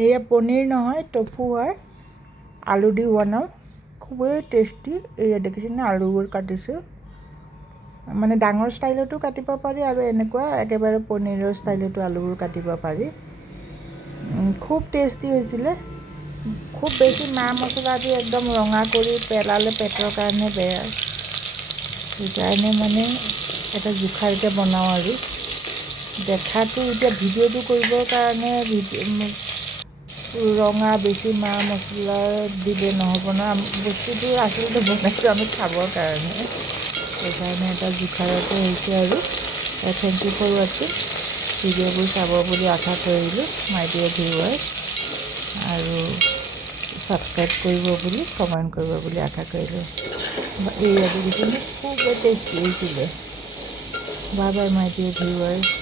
এয়া পনীৰ নহয়, টফু হয়, আলু দি বনাওঁ, খুবেই টেষ্টি। এয়া দেখিছেনে আলুবোৰ কাটিছোঁ, মানে ডাঙৰ ষ্টাইলতো কাটিব পাৰি আৰু এনেকুৱা একেবাৰে পনীৰৰ ষ্টাইলতো আলুবোৰ কাটিব পাৰি। খুব টেষ্টি হৈছিলে। খুব বেছি মা মছলা দি একদম ৰঙা কৰি পেলালে পেটৰ কাৰণে বেয়া, সেইকাৰণে মানে এটা জোখাৰকৈ বনাওঁ আৰু দেখাটো এতিয়া ভিডিঅ'টো কৰিবৰ কাৰণে ৰঙা বেছি মা মছলা দিলে নহ'ব ন, বস্তুটো আচলতে বনাইছোঁ আমি খাবৰ কাৰণে, সেইকাৰণে এটা জোখাৰতে হৈছে আৰু। থেংক ইউ ফৰ ৱাচিং। ভিডিঅ'বোৰ চাব বুলি আশা কৰিলোঁ মাই ডিয়াৰ ভিউৱাৰ্ছ, আৰু ছাবস্ক্ৰাইব কৰিব বুলি, কমেণ্ট কৰিব বুলি আশা কৰিলোঁ। এই আজি দেখিছোঁ খুবেই টেষ্টি হৈছিলে। Bye bye my dear viewers.